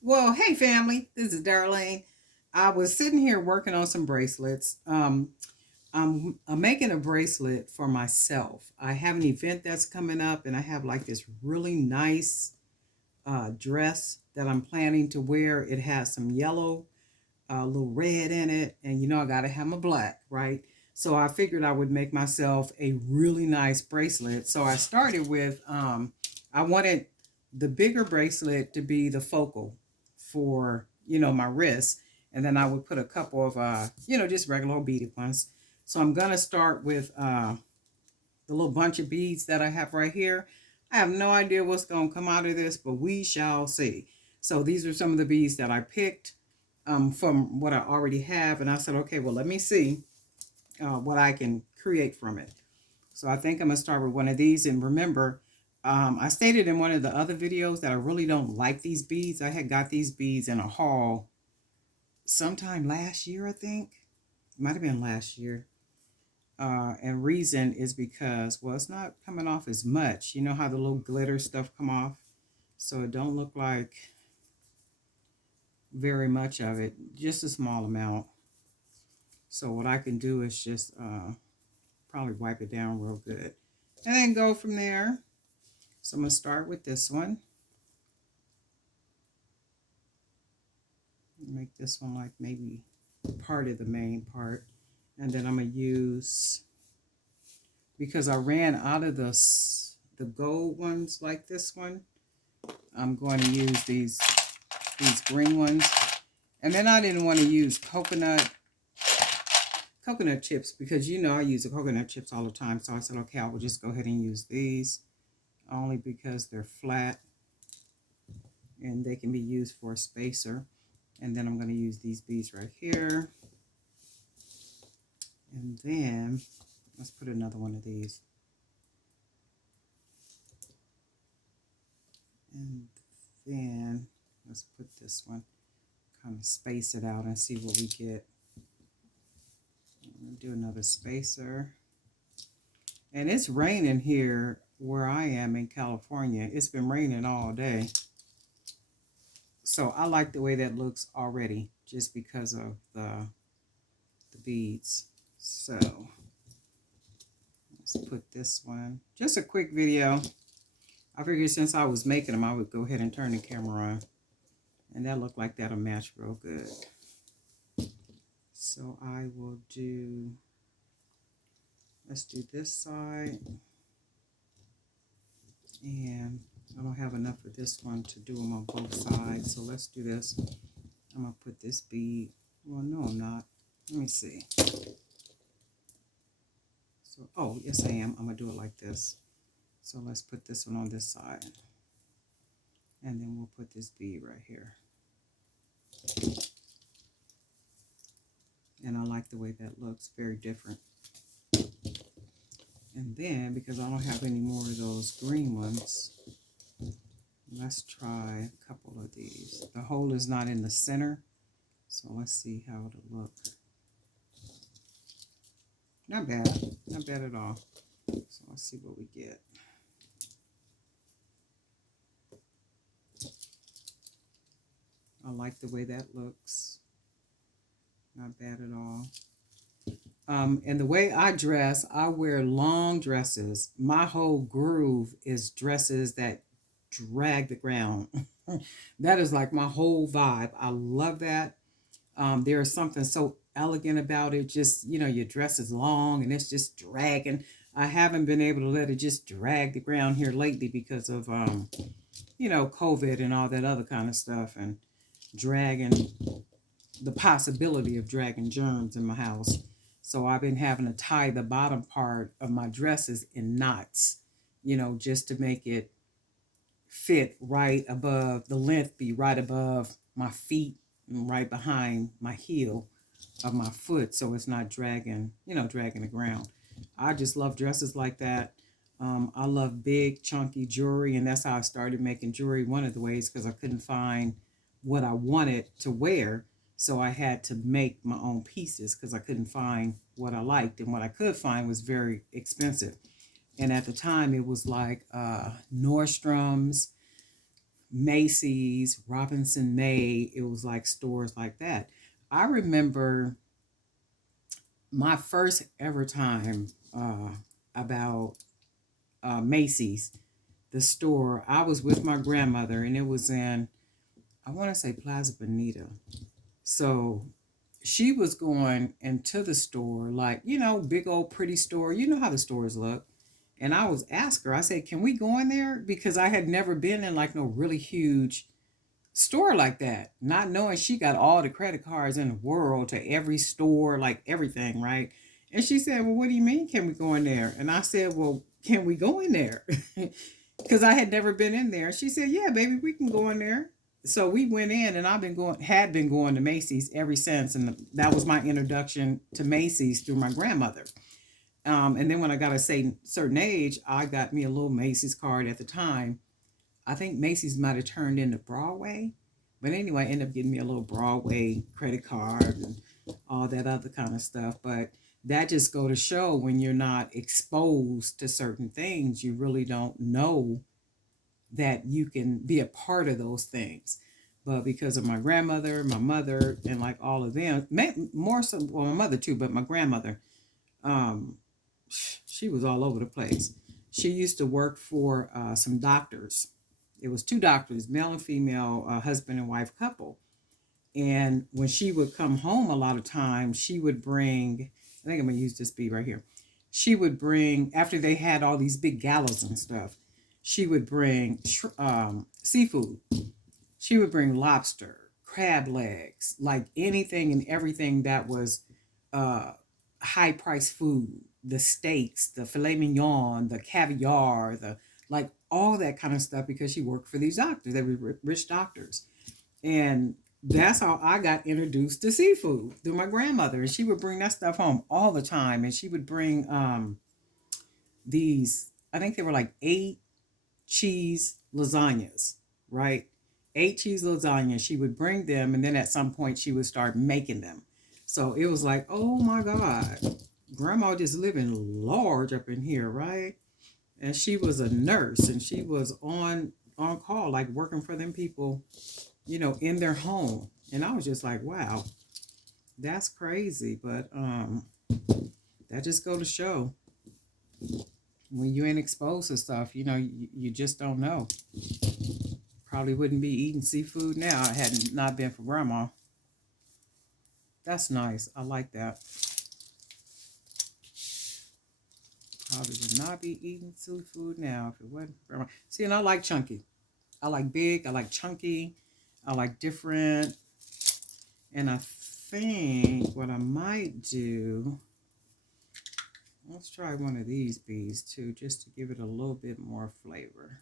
Well, hey family, this is Darlene. I was sitting here working on some bracelets. I'm making a bracelet for myself. I have an event that's coming up, and I have like this really nice dress that I'm planning to wear. It has some yellow, a little red in it, and I got to have my black, right? So I figured I would make myself a really nice bracelet. So I started with, I wanted the bigger bracelet to be the focal for, my wrist. And then I would put a couple of, just regular beaded ones. So I'm going to start with the little bunch of beads that I have right here. I have no idea what's going to come out of this, but we shall see. So these are some of the beads that I picked from what I already have. And I said, okay, well, let me see what I can create from it. So I think I'm going to start with one of these. And remember, I stated in one of the other videos that I really don't like these beads. I had got these beads in a haul sometime last year, I think. It might have been last year. And reason is because, well, it's not coming off as much. You know how the little glitter stuff come off? So it don't look like very much of it, just a small amount. So what I can do is just probably wipe it down real good and then go from there. So I'm going to start with this one. Make this one like maybe part of the main part. And then I'm going to use, because I ran out of the gold ones like this one, I'm going to use these green ones. And then I didn't want to use coconut chips because I use the coconut chips all the time. So I said, okay, I will just go ahead and use these only because they're flat and they can be used for a spacer. And then I'm going to use these beads right here. And then let's put another one of these. And then let's put this one, kind of space it out and see what we get. I'm going to do another spacer. And it's raining here where I am in California. It's been raining all day. So I like the way that looks already just because of the beads. So let's put this one. Just a quick video. I figured since I was making them, I would go ahead and turn the camera on. And that looked like that'll match real good. So I will do, let's do this side. And I don't have enough of this one to do them on both sides. So let's do this. I'm going to put this bead. Well, no, I'm not. Let me see. So, oh, yes, I am. I'm going to do it like this. So let's put this one on this side. And then we'll put this bead right here. And I like the way that looks. Very different. And then, because I don't have any more of those green ones, let's try a couple of these. The hole is not in the center. So let's see how it'll look. Not bad. Not bad at all. So let's see what we get. I like the way that looks. Not bad at all. And the way I dress, I wear long dresses. My whole groove is dresses that drag the ground. That is like my whole vibe. I love that. There is something so elegant about it. Just, your dress is long and it's just dragging. I haven't been able to let it just drag the ground here lately because of, COVID and all that other kind of stuff, and dragging the possibility of dragging germs in my house. So I've been having to tie the bottom part of my dresses in knots, just to make it fit right above, the length be right above my feet and right behind my heel of my foot, so it's not dragging, dragging the ground. I just love dresses like that. I love big, chunky jewelry, and that's how I started making jewelry. One of the ways, because I couldn't find what I wanted to wear, so I had to make my own pieces because I couldn't find what I liked, and what I could find was very expensive. And at the time, it was like Nordstrom's, Macy's, Robinson May. It was like stores like that. I remember my first ever time about Macy's, the store. I was with my grandmother, and it was in, I want to say Plaza Bonita. So she was going into the store, like, big old pretty store. You know how the stores look. And I was asked her, I said, can we go in there? Because I had never been in like no really huge store like that, not knowing she got all the credit cards in the world to every store, like everything, right? And she said, well, what do you mean, can we go in there? And I said, well, can we go in there? Because I had never been in there. She said, yeah, baby, we can go in there. So we went in, and had been going to Macy's ever since. And that was my introduction to Macy's through my grandmother. And then when I got a certain age, I got me a little Macy's card at the time. I think Macy's might have turned into Broadway. But anyway, I ended up getting me a little Broadway credit card and all that other kind of stuff. But that just go to show, when you're not exposed to certain things, you really don't know that you can be a part of those things. But because of my grandmother, my mother, and like all of them, more so, well, my mother too, but my grandmother, um, she was all over the place. She used to work for some doctors. It was two doctors, male and female, husband and wife couple. And when she would come home, a lot of times she would bring, I think I'm going to use this bead right here. She would bring, after they had all these big galas and stuff, she would bring seafood. She would bring lobster, crab legs, like anything and everything that was high price food, the steaks, the filet mignon, the caviar, the like all that kind of stuff, because she worked for these doctors. They were rich doctors. And that's how I got introduced to seafood, through my grandmother. And she would bring that stuff home all the time. And she would bring these, I think they were like 8 cheese lasagnas, right? 8 cheese lasagnas. She would bring them, and then at some point she would start making them. So it was like, oh my God, grandma just living large up in here, right? And she was a nurse, and she was on call, like working for them people, in their home. And I was just like, wow, that's crazy. But that just go to show, when you ain't exposed to stuff, you just don't know. Probably wouldn't be eating seafood now had it not been for grandma. That's nice. I like that. Probably would not be eating seafood now if it wasn't for grandma. See, and I like chunky. I like big. I like chunky. I like different. And I think what I might do, let's try one of these beads too, just to give it a little bit more flavor.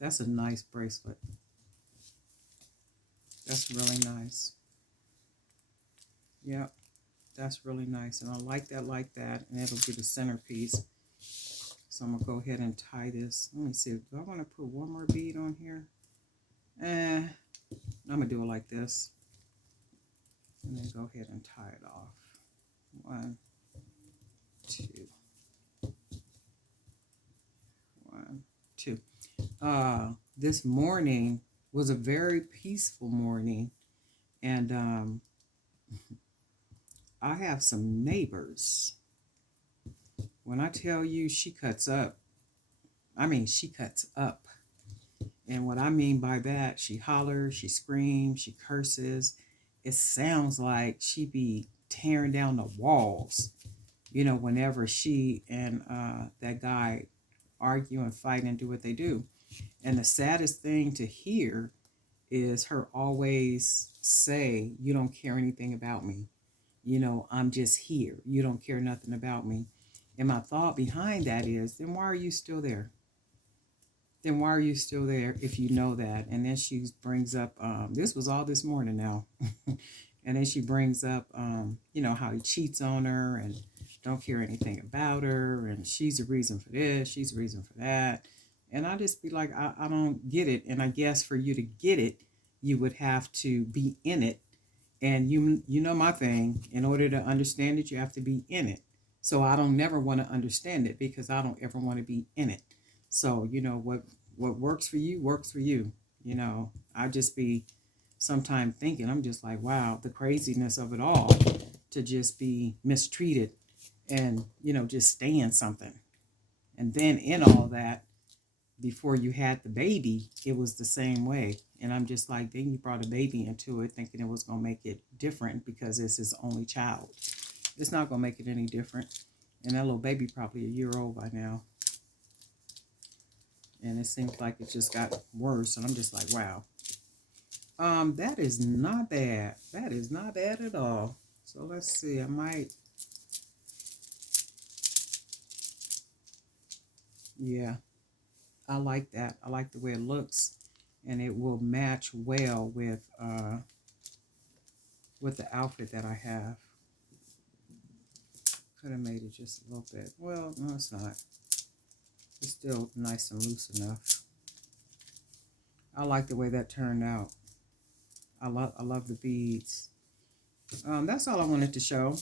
That's a nice bracelet. That's really nice. Yep, that's really nice. And I like that. And it'll be the centerpiece. So I'm going to go ahead and tie this. Let me see. Do I want to put one more bead on here? I'm going to do it like this. And then go ahead and tie it off. 1, 2. 1, 2. This morning was a very peaceful morning. And I have some neighbors. When I tell you she cuts up, I mean she cuts up. And what I mean by that, she hollers, she screams, she curses. It sounds like she be tearing down the walls, whenever she and that guy argue and fight and do what they do. And the saddest thing to hear is her always say, you don't care anything about me. I'm just here. You don't care nothing about me. And my thought behind that is, then why are you still there? Then why are you still there if you know that? And then she brings up, this was all this morning now. And then she brings up, how he cheats on her and don't care anything about her. And she's the reason for this. She's the reason for that. And I just be like, I don't get it. And I guess for you to get it, you would have to be in it. And you know my thing, in order to understand it, you have to be in it. So I don't never want to understand it because I don't ever want to be in it. So, what works for you works for you. I just be sometime thinking, I'm just like, wow, the craziness of it all, to just be mistreated and, just stay in something. And then in all that, before you had the baby, it was the same way. And I'm just like, then you brought a baby into it thinking it was going to make it different because it's his only child. It's not going to make it any different. And that little baby probably a year old by now. And it seems like it just got worse. And I'm just like, wow. That is not bad. That is not bad at all. So let's see. I might. Yeah. I like that. I like the way it looks. And it will match well with the outfit that I have. Could have made it just a little bit. Well, no, it's not. It's still nice and loose enough. I like the way that turned out. I love the beads. That's all I wanted to show.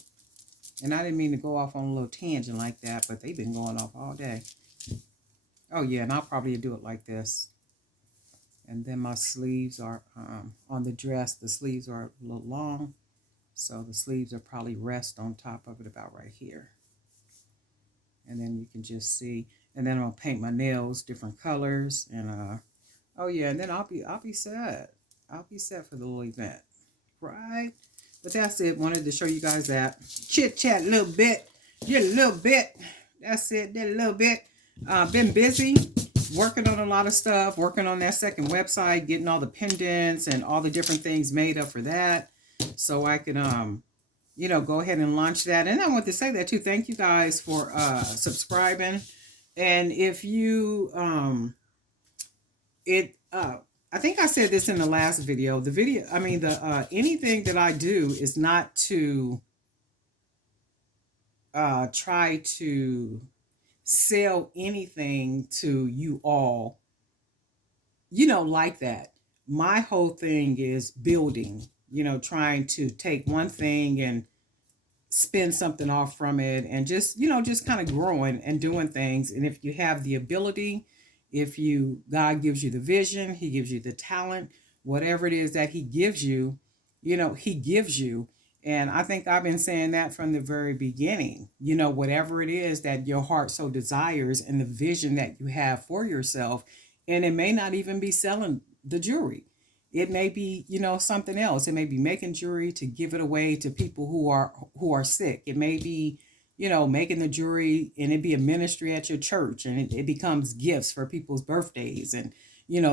And I didn't mean to go off on a little tangent like that, but they've been going off all day. Oh yeah, and I'll probably do it like this. And then my sleeves are, on the dress, the sleeves are a little long. So the sleeves are probably rest on top of it about right here. And then you can just see. And then I'll paint my nails different colors. And oh yeah, and then I'll be set. I'll be set for the little event. Right? But that's it. Wanted to show you guys that. Chit chat a little bit. Just a little bit. That's it. Did a little bit. Been busy. Working on a lot of stuff. Working on that second website. Getting all the pendants and all the different things made up for that. So I can, go ahead and launch that. And I want to say that too. Thank you guys for subscribing. And if you, I think I said this in the last video. Anything that I do is not to try to sell anything to you all, like that. My whole thing is building, trying to take one thing and spin something off from it, and just kind of growing and doing things. And if you have the ability, if God gives you the vision, he gives you the talent, whatever it is that he gives you, he gives you. And I think I've been saying that from the very beginning. Whatever it is that your heart so desires and the vision that you have for yourself. And it may not even be selling the jewelry. It may be, something else. It may be making jewelry to give it away to people who are sick. It may be, making the jewelry and it be a ministry at your church, and it becomes gifts for people's birthdays and,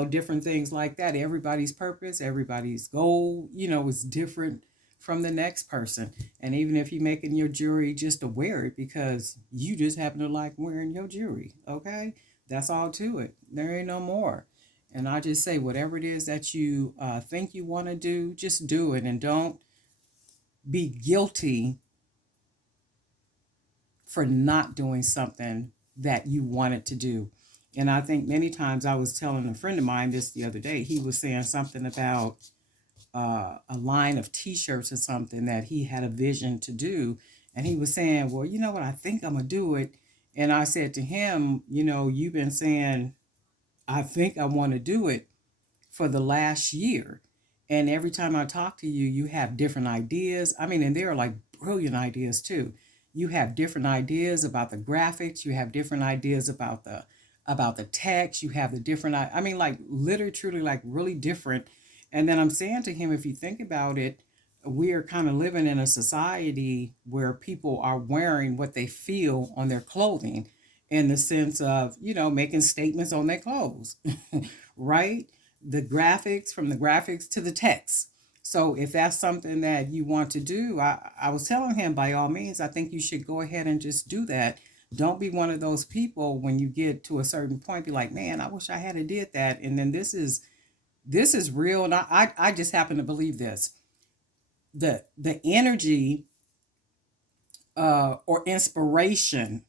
different things like that. Everybody's purpose, everybody's goal, is different from the next person. And even if you're making your jewelry just to wear it because you just happen to like wearing your jewelry, okay? That's all to it. There ain't no more. And I just say, whatever it is that you think you want to do, just do it. And don't be guilty for not doing something that you wanted to do. And I think many times, I was telling a friend of mine this the other day, he was saying something about a line of t-shirts or something that he had a vision to do. And he was saying, well, you know what, I think I'm going to do it. And I said to him, you've been saying, I think I want to do it for the last year. And every time I talk to you, you have different ideas. I mean, and they are like brilliant ideas too. You have different ideas about the graphics. You have different ideas about the text. You have the different, like literally, truly, like really different. And then I'm saying to him, if you think about it, we are kind of living in a society where people are wearing what they feel on their clothing, in the sense of, making statements on their clothes, right? From the graphics to the text. So if that's something that you want to do, I was telling him, by all means, I think you should go ahead and just do that. Don't be one of those people when you get to a certain point, be like, man, I wish I had did that. And then this is real. And I just happen to believe this. The energy or inspiration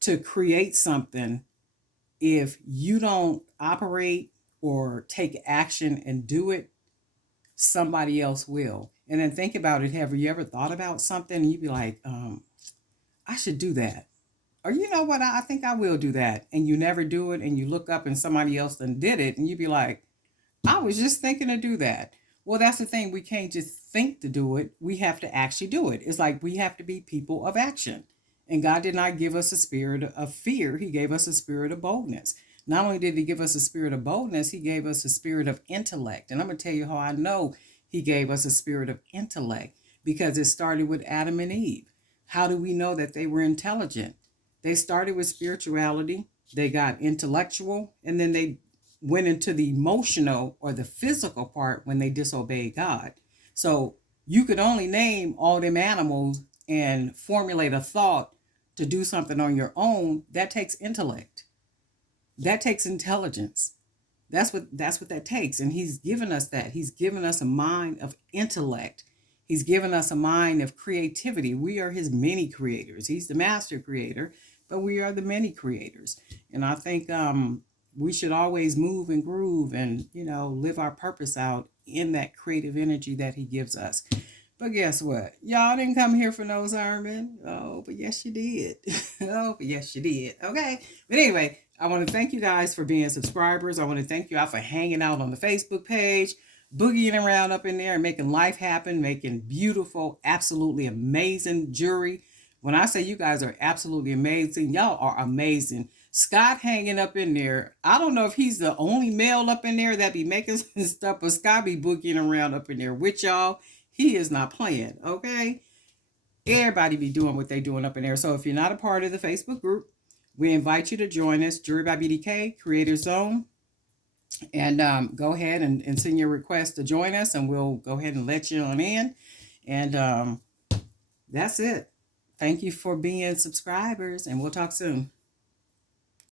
to create something, if you don't operate or take action and do it, somebody else will. And then think about it. Have you ever thought about something and you'd be like, I should do that. Or you know what, I think I will do that. And you never do it, and you look up and somebody else done did it, and you be like, I was just thinking to do that. Well, that's the thing. We can't just think to do it. We have to actually do it. It's like we have to be people of action. And God did not give us a spirit of fear. He gave us a spirit of boldness. Not only did he give us a spirit of boldness, he gave us a spirit of intellect. And I'm going to tell you how I know he gave us a spirit of intellect, because it started with Adam and Eve. How do we know that they were intelligent? They started with spirituality, they got intellectual, and then they went into the emotional or the physical part when they disobeyed God. So you could only name all them animals and formulate a thought to do something on your own. That takes intellect. That takes intelligence. That's what that takes. And he's given us that. He's given us a mind of intellect. He's given us a mind of creativity. We are his many creators. He's the master creator, but we are the many creators. And I think we should always move and groove and, live our purpose out in that creative energy that he gives us. But guess what? Y'all didn't come here for no sermon. Oh, but yes, you did. Oh, but yes, you did. Okay. But anyway, I want to thank you guys for being subscribers. I want to thank you all for hanging out on the Facebook page, boogieing around up in there, and making life happen, making beautiful, absolutely amazing jewelry. When I say you guys are absolutely amazing, y'all are amazing. Scott hanging up in there. I don't know if he's the only male up in there that be making stuff, but Scott be boogieing around up in there with y'all. He is not playing, okay? Everybody be doing what they doing up in there. So if you're not a part of the Facebook group, we invite you to join us, Jewelry by BDK, Creator Zone. And go ahead and send your request to join us, and we'll go ahead and let you on in. And that's it. Thank you for being subscribers, and we'll talk soon.